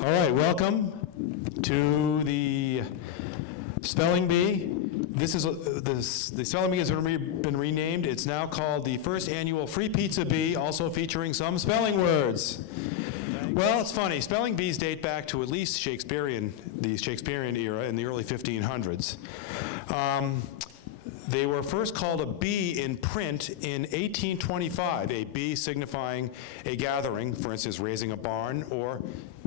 All right, welcome to the Spelling Bee. This is the Spelling Bee has been renamed. It's now called the first annual Free Pizza Bee, also featuring some spelling words. Well, it's funny. Spelling bees date back to at least the Shakespearean era in the early 1500s. They were first called a bee in print in 1825, a bee signifying a gathering, for instance, raising a barn or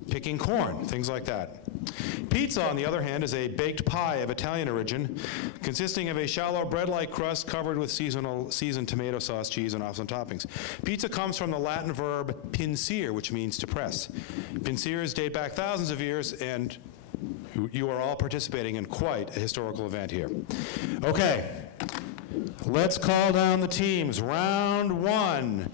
picking corn, things like that. Pizza, on the other hand, is a baked pie of Italian origin, consisting of a shallow bread-like crust covered with seasoned tomato sauce, cheese, and often toppings. Pizza comes from the Latin verb pincere, which means to press. Pincers date back thousands of years, and you are all participating in quite a historical event here. Okay, let's call down the teams. Round one.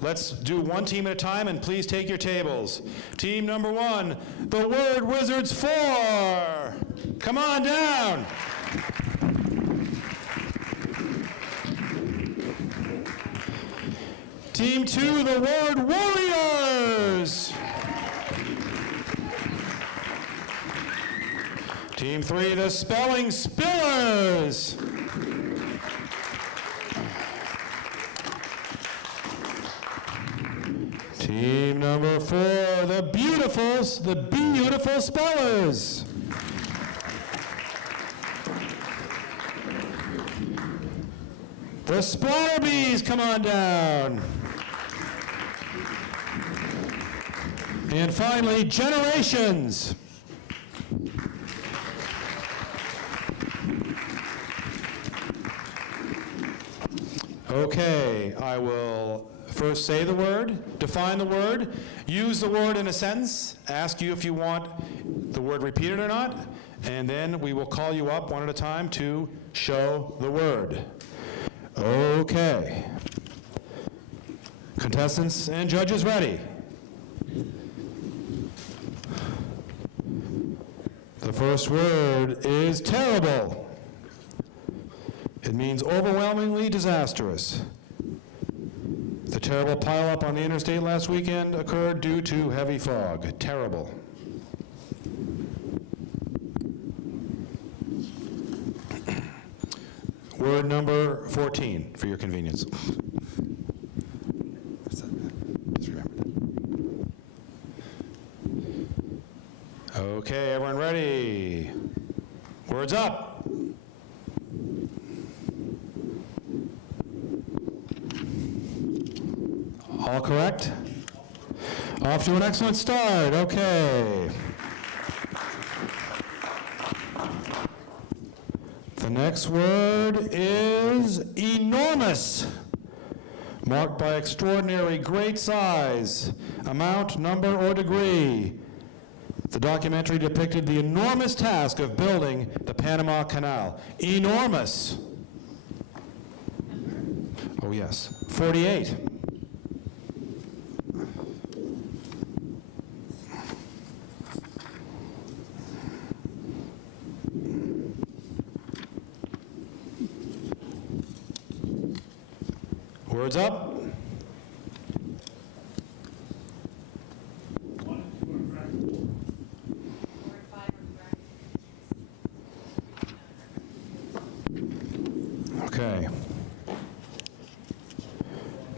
Let's do one team at a time, and please take your tables. Team number one, the Word Wizards 4. Come on down. Team two, the Word Warriors. Team three, the Spelling Spillers. Team number four, the beautiful spellers. The Splatter Bees, come on down. And finally, Generations. Okay, I will first say the word, define the word, use the word in a sentence, ask you if you want the word repeated or not, and then we will call you up one at a time to show the word. Okay. Contestants and judges ready. The first word is terrible. It means overwhelmingly disastrous. The terrible pileup on the interstate last weekend occurred due to heavy fog. Terrible. Word number 14, for your convenience. Okay, everyone ready? Words up. All correct? Off to an excellent start. Okay. The next word is enormous, marked by extraordinary great size, amount, number, or degree. The documentary depicted the enormous task of building the Panama Canal. Enormous. Oh yes, 48. Words up. Okay.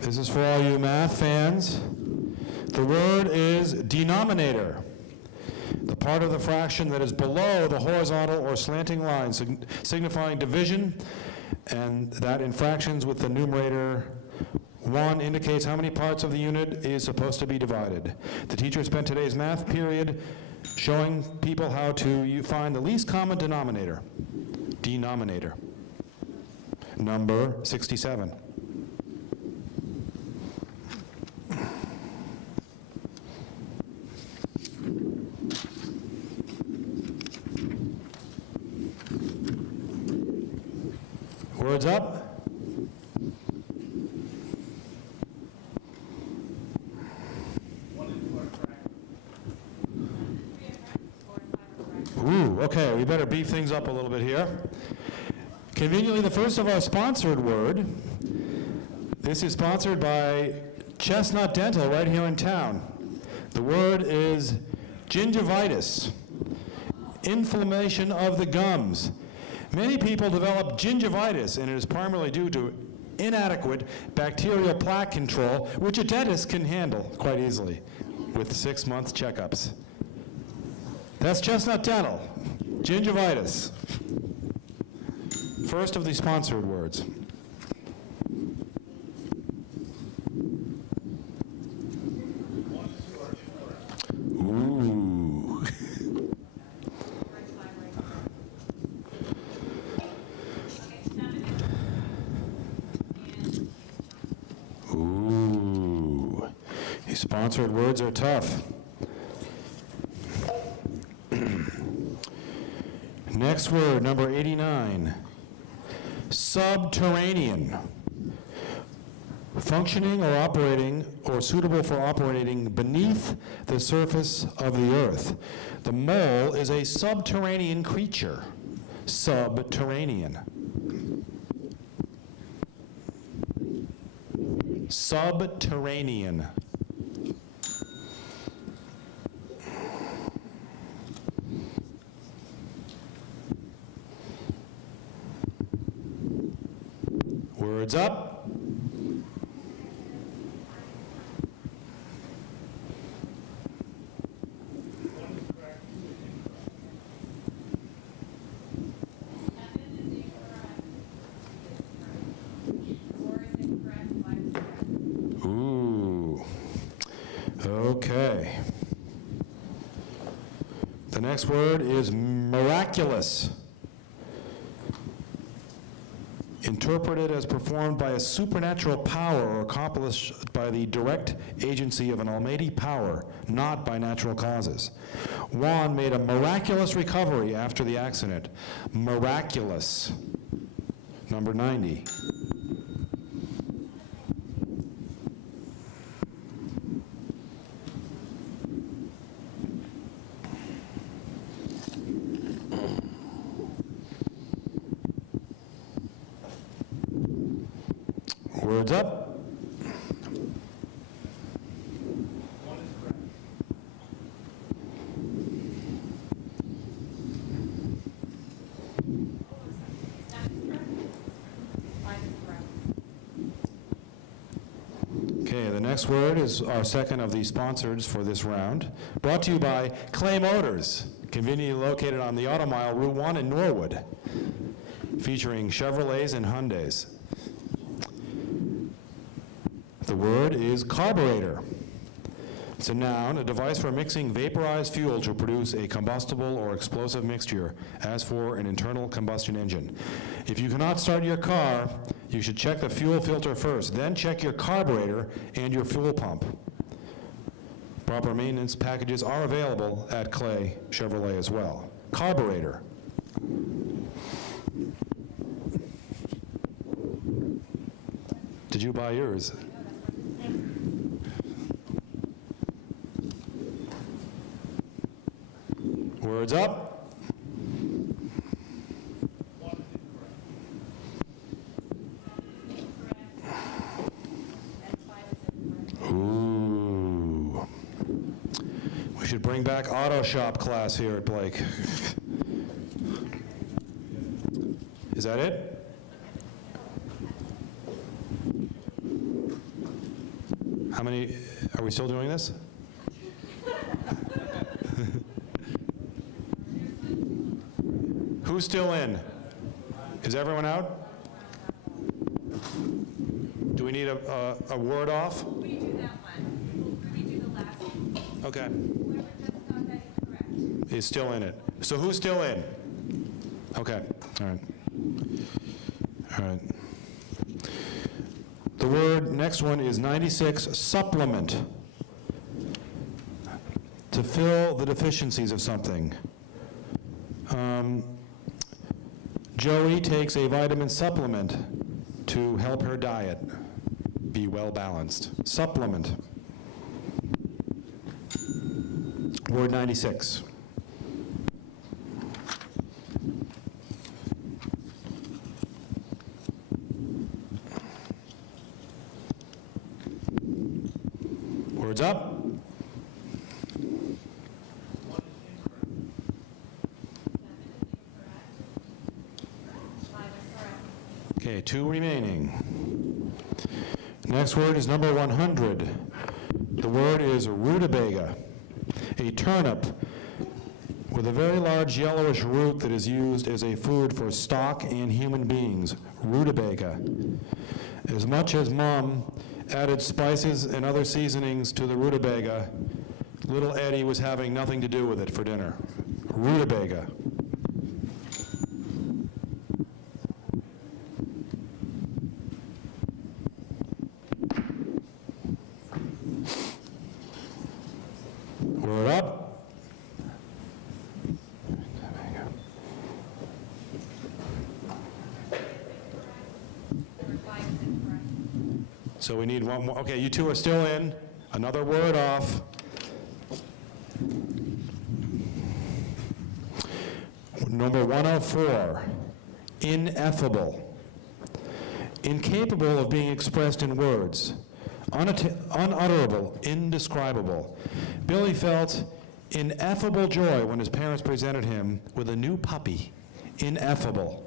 This is for all you math fans. The word is denominator. The part of the fraction that is below the horizontal or slanting line, signifying division, and that in fractions with the numerator 1 indicates how many parts of the unit is supposed to be divided. The teacher spent today's math period showing people how to find the least common denominator. Denominator. Number 67. Words up. Okay, we better beef things up a little bit here. Conveniently, the first of our sponsored word. This is sponsored by Chestnut Dental right here in town. The word is gingivitis, inflammation of the gums. Many people develop gingivitis, and it is primarily due to inadequate bacterial plaque control, which a dentist can handle quite easily with 6-month checkups. That's Chestnut Dental, gingivitis. First of the sponsored words. Ooh. Ooh. These sponsored words are tough. Next word, number 89. Subterranean. Functioning or operating or suitable for operating beneath the surface of the earth. The mole is a subterranean creature. Subterranean. Subterranean. Words up. Ooh. Okay. The next word is miraculous. Interpreted as performed by a supernatural power or accomplished by the direct agency of an almighty power, not by natural causes. Juan made a miraculous recovery after the accident. Miraculous. Number 90. Words up. Okay, the next word is our second of the sponsors for this round. Brought to you by Clay Motors, conveniently located on the Auto Mile, Route 1 in Norwood, featuring Chevrolets and Hyundais. The word is carburetor. It's a noun, a device for mixing vaporized fuel to produce a combustible or explosive mixture, as for an internal combustion engine. If you cannot start your car, you should check the fuel filter first, then check your carburetor and your fuel pump. Proper maintenance packages are available at Clay Chevrolet as well. Carburetor. Did you buy yours? Words up. Ooh. We should bring back auto shop class here at Blake. Is that it? How many, are we still doing this? Who's still in? Is everyone out? Do we need a word off? We do that one. We do the last one. Okay. Whoever just got that incorrect. Is still in it. So who's still in? Okay, all right. All right. The word, next one is 96, supplement. To fill the deficiencies of something. Joey takes a vitamin supplement to help her diet be well balanced. Supplement. Word 96. Words up. Okay, 2 remaining. Next word is number 100. The word is rutabaga, a turnip with a very large yellowish root that is used as a food for stock and human beings. Rutabaga. As much as Mom added spices and other seasonings to the rutabaga, little Eddie was having nothing to do with it for dinner. Rutabaga. Word up. So we need one more. Okay, you two are still in. Another word off. Number 104, ineffable. Incapable of being expressed in words. Unutterable, indescribable. Billy felt ineffable joy when his parents presented him with a new puppy. Ineffable.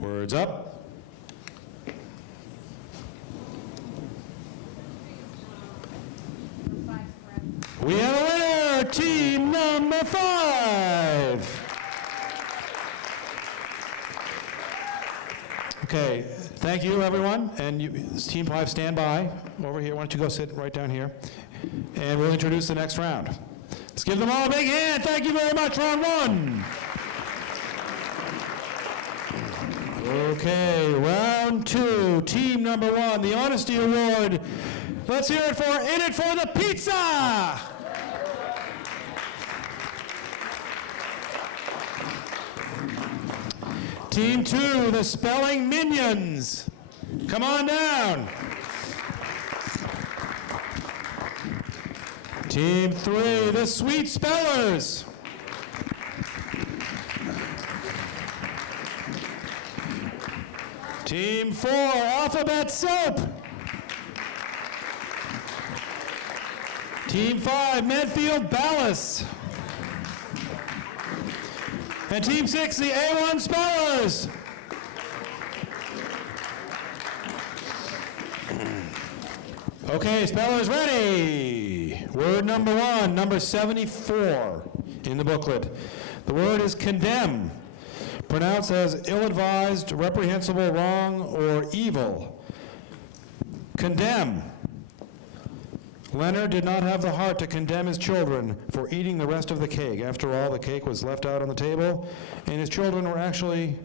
Words up. We have a winner, team number 5. Okay, thank you, everyone. And you, team 5, stand by over here. Why don't you go sit right down here? And we'll introduce the next round. Let's give them all a big hand. Thank you very much, round 1. Okay, round 2, team number 1, the Honesty Award. Let's hear it for In It for the Pizza! Team 2, the Spelling Minions. Come on down. Team 3, the Sweet Spellers. Team 4, Alphabet Soup. Team 5, Medfield Ballast. And Team 6, the A1 Spellers. Okay, spellers ready. Word number 1, number 74 in the booklet. The word is condemn, pronounced as ill-advised, reprehensible, wrong, or evil. Condemn. Leonard did not have the heart to condemn his children for eating the rest of the cake. After all, the cake was left out on the table, and his children were actually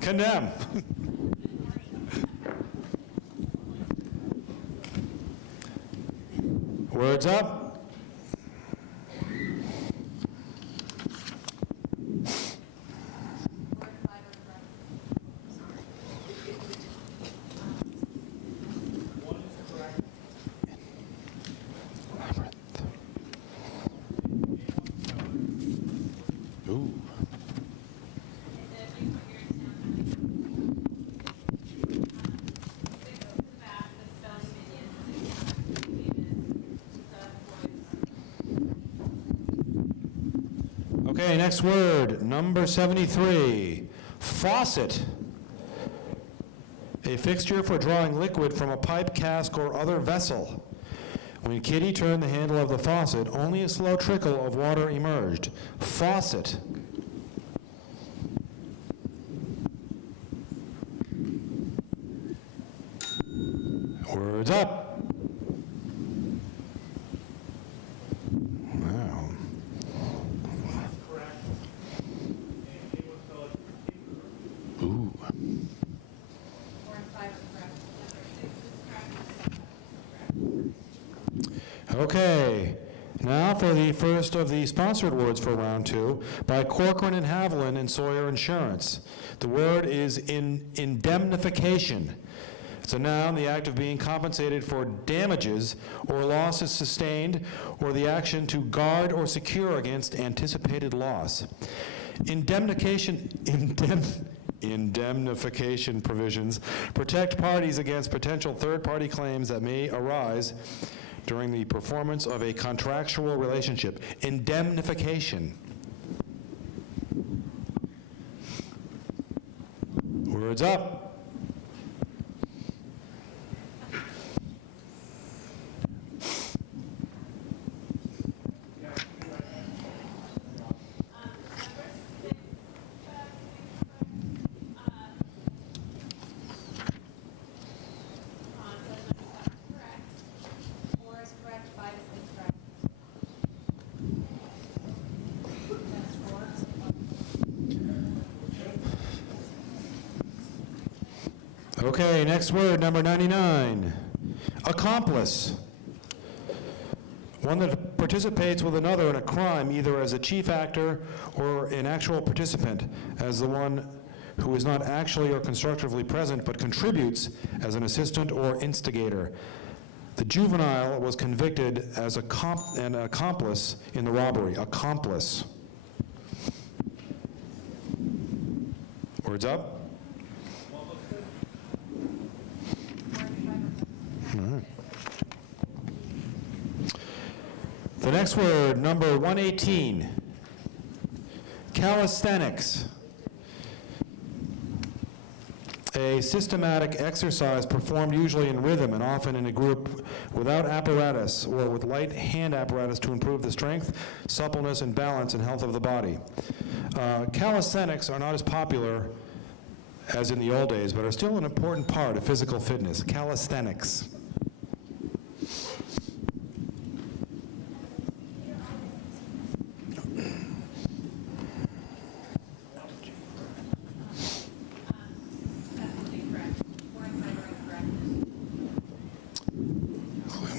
condemned. Words up. Okay, next word, number 73, faucet. A fixture for drawing liquid from a pipe, cask, or other vessel. When Kitty turned the handle of the faucet, only a slow trickle of water emerged. Faucet. Words up. Okay, now for the first of the sponsored words for round 2 by Corcoran and Haviland and Sawyer Insurance. The word is indemnification. It's a noun, the act of being compensated for damages or losses sustained, or the action to guard or secure against anticipated loss. Indemnification provisions protect parties against potential third-party claims that may arise during the performance of a contractual relationship. Indemnification. Words up. Okay, next word, number 99. Accomplice. One that participates with another in a crime, either as a chief actor or an actual participant, as the one who is not actually or constructively present but contributes as an assistant or instigator. The juvenile was convicted as an accomplice in the robbery. Accomplice. Words up. The next word, number 118, calisthenics. A systematic exercise performed usually in rhythm and often in a group without apparatus or with light hand apparatus to improve the strength, suppleness, and balance and health of the body. Calisthenics are not as popular as in the old days, but are still an important part of physical fitness. Calisthenics.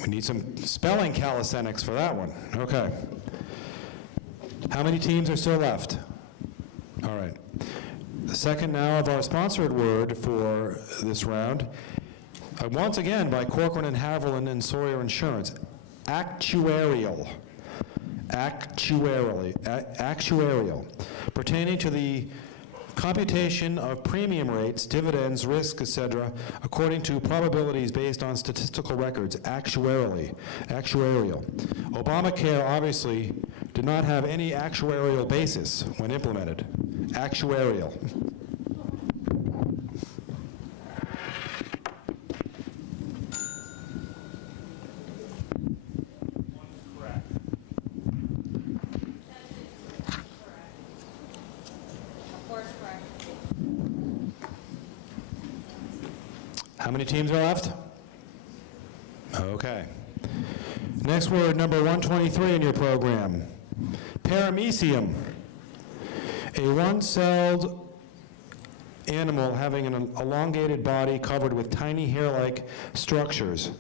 We need some spelling calisthenics for that one. Okay. How many teams are still left? All right. The second now of our sponsored word for this round, once again by Corcoran and Haviland and Sawyer Insurance, actuarial. Actuarial. Pertaining to the computation of premium rates, dividends, risks, etc., according to probabilities based on statistical records, actuarial. Obamacare obviously did not have any actuarial basis when implemented. Actuarial. How many teams are left? Okay. Next word, number 123 in your program. Paramecium. A one-celled animal having an elongated body covered with tiny hair-like structures.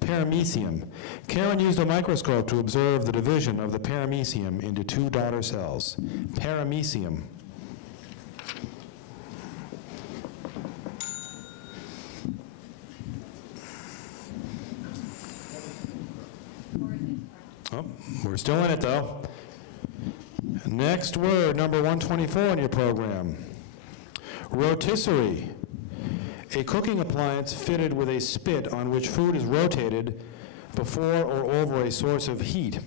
Paramecium. Karen used a microscope to observe the division of the paramecium into two daughter cells. Paramecium. Oh, we're still in it, though. Next word, number 124 in your program. Rotisserie. A cooking appliance fitted with a spit on which food is rotated before or over a source of heat.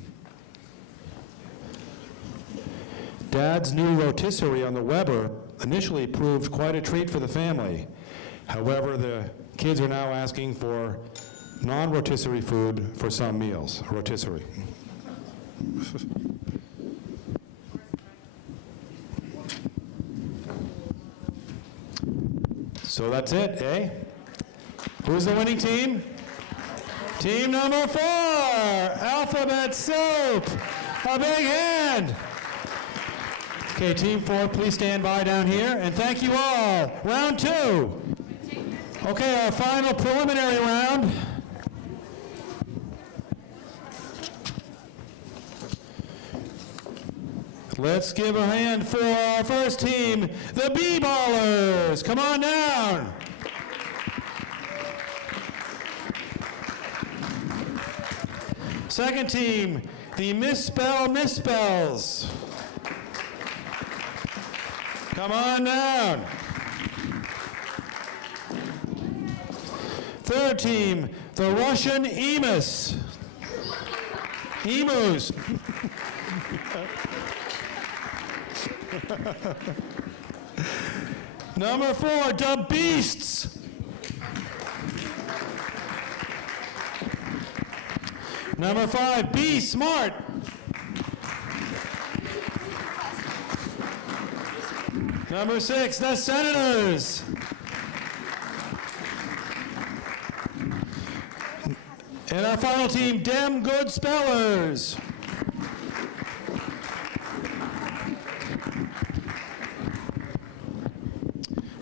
Dad's new rotisserie on the Weber initially proved quite a treat for the family. However, the kids are now asking for non-rotisserie food for some meals. Rotisserie. So that's it, eh? Who's the winning team? Team number 4, Alphabet Soup. A big hand. Okay, team 4, please stand by down here, and thank you all. Round 2. Okay, our final preliminary round. Let's give a hand for our first team, the B-Ballers. Come on down. Second team, the misspells. Come on down. Third team, the Russian emus. Emus. Number 4, the beasts. Number 5, be smart. Number 6, the senators. And our final team, damn good spellers.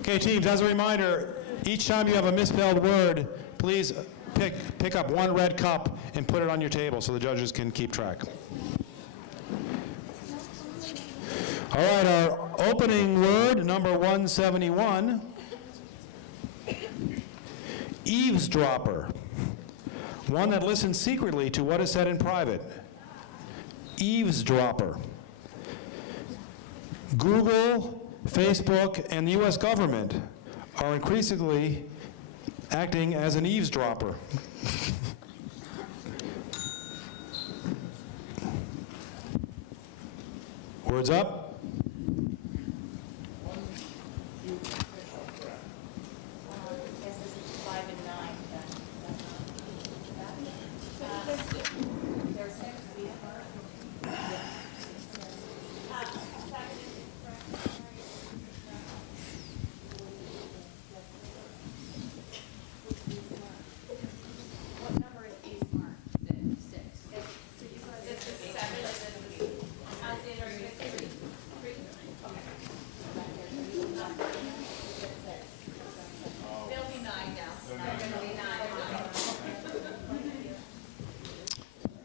Okay, teams, as a reminder, each time you have a misspelled word, please pick up one red cup and put it on your table so the judges can keep track. All right, our opening word, number 171, eavesdropper. One that listens secretly to what is said in private. Eavesdropper. Google, Facebook, and the U.S. government are increasingly acting as an eavesdropper. Words up.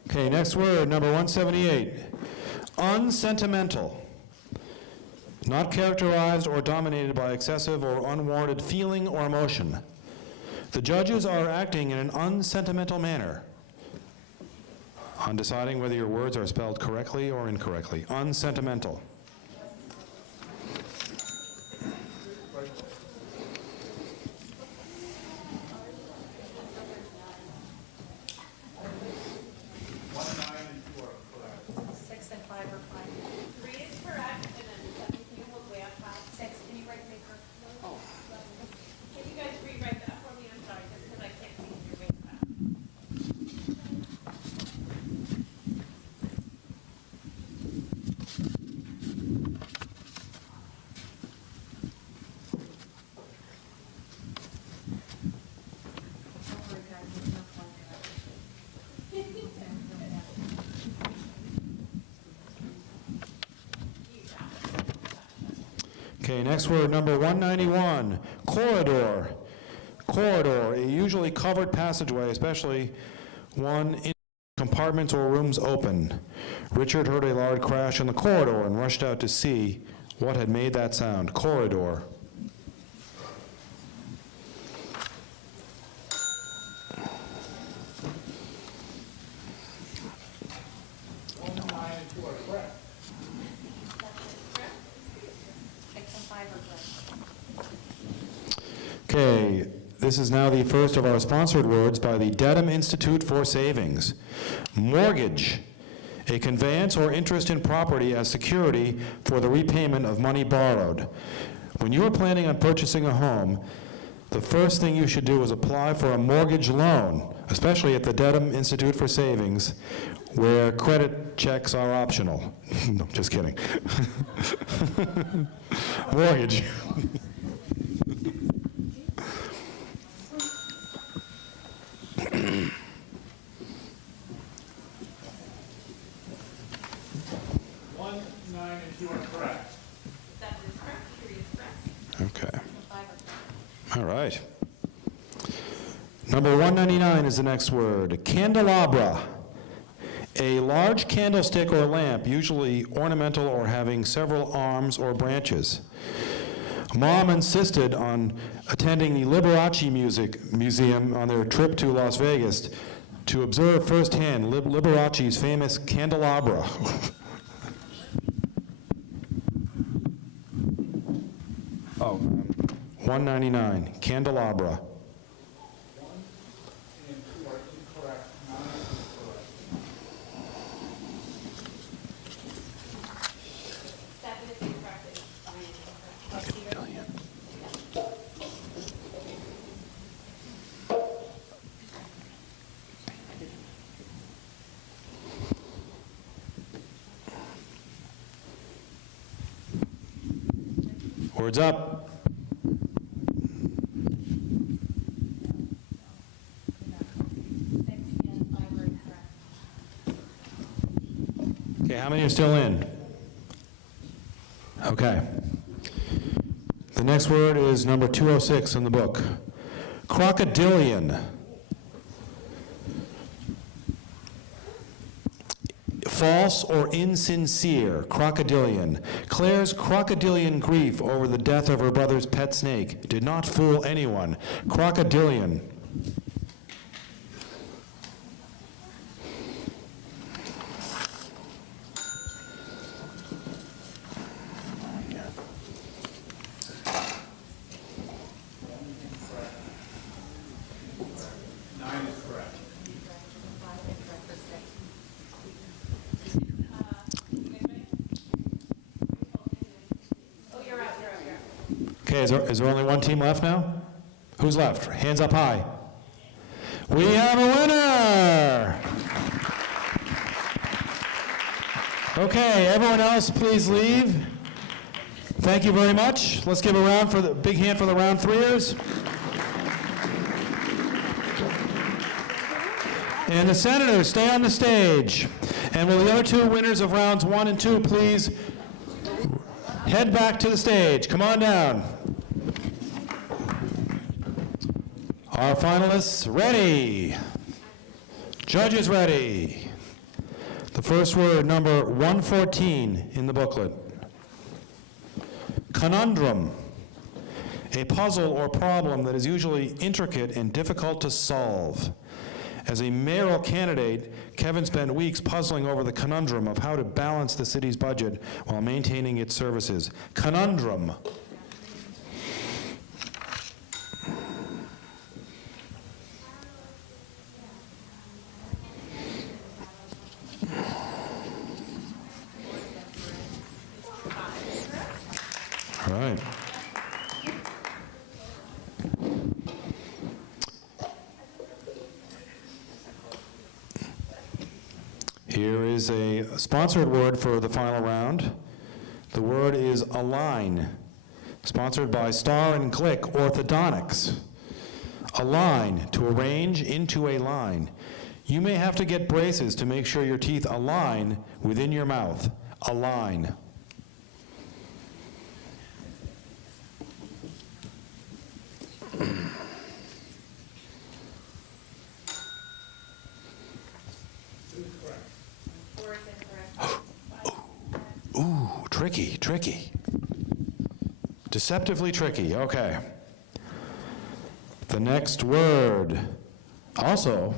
Okay, next word, number 178. Unsentimental. Not characterized or dominated by excessive or unwarranted feeling or emotion. The judges are acting in an unsentimental manner on deciding whether your words are spelled correctly or incorrectly. Unsentimental. Okay, next word, number 191, corridor. Corridor, a usually covered passageway, especially one in compartments or rooms open. Richard heard a loud crash in the corridor and rushed out to see what had made that sound. Corridor. Okay, this is now the first of our sponsored words by the Dedham Institute for Savings. Mortgage, a conveyance or interest in property as security for the repayment of money borrowed. When you are planning on purchasing a home, the first thing you should do is apply for a mortgage loan, especially at the Dedham Institute for Savings, where credit checks are optional. No, just kidding. Mortgage. Okay. All right. Number 199 is the next word. Candelabra. A large candlestick or lamp, usually ornamental or having several arms or branches. Mom insisted on attending the Liberace Music Museum on their trip to Las Vegas, to observe firsthand Liberace's famous candelabra. Oh, 199, candelabra. Words up. Okay, how many are still in? Okay. The next word is number 206 in the book. Crocodilian. False or insincere, crocodilian. Claire's crocodilian grief over the death of her brother's pet snake did not fool anyone. Crocodilian. Okay, is there only one team left now? Who's left? Hands up high. We have a winner! Okay, everyone else, please leave. Thank you very much. Let's give a big hand for the round threeers. And the senators, stay on the stage. And will the other two winners of rounds 1 and 2 please head back to the stage. Come on down. Our finalists ready. Judges ready. The first word, number 114 in the booklet. Conundrum. A puzzle or problem that is usually intricate and difficult to solve. As a mayoral candidate, Kevin spent weeks puzzling over the conundrum of how to balance the city's budget while maintaining its services. Conundrum. All right. Here is a sponsored word for the final round. The word is align, sponsored by Star and Click Orthodontics. Align, to arrange into a line. You may have to get braces to make sure your teeth align within your mouth. Align. Ooh, tricky, tricky. Deceptively tricky, okay. The next word, also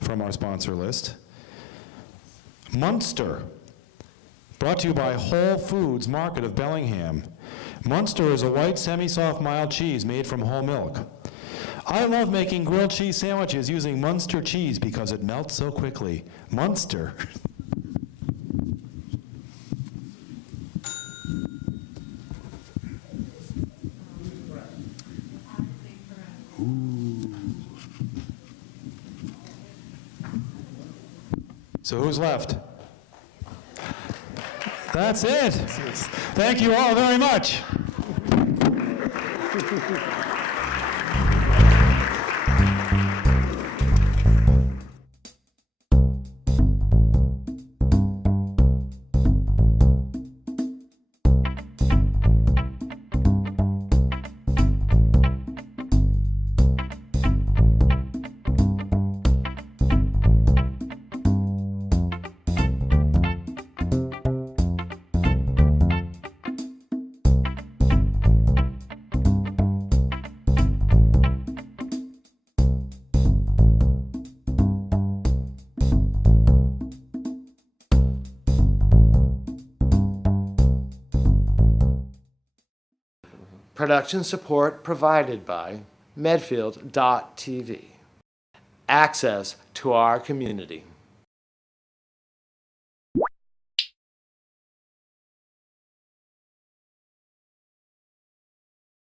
from our sponsor list, Munster. Brought to you by Whole Foods Market of Bellingham. Munster is a white, semi-soft, mild cheese made from whole milk. I love making grilled cheese sandwiches using Munster cheese because it melts so quickly. Munster. So who's left? That's it. Thank you all very much. Production support provided by Medfield.tv. Access to our community.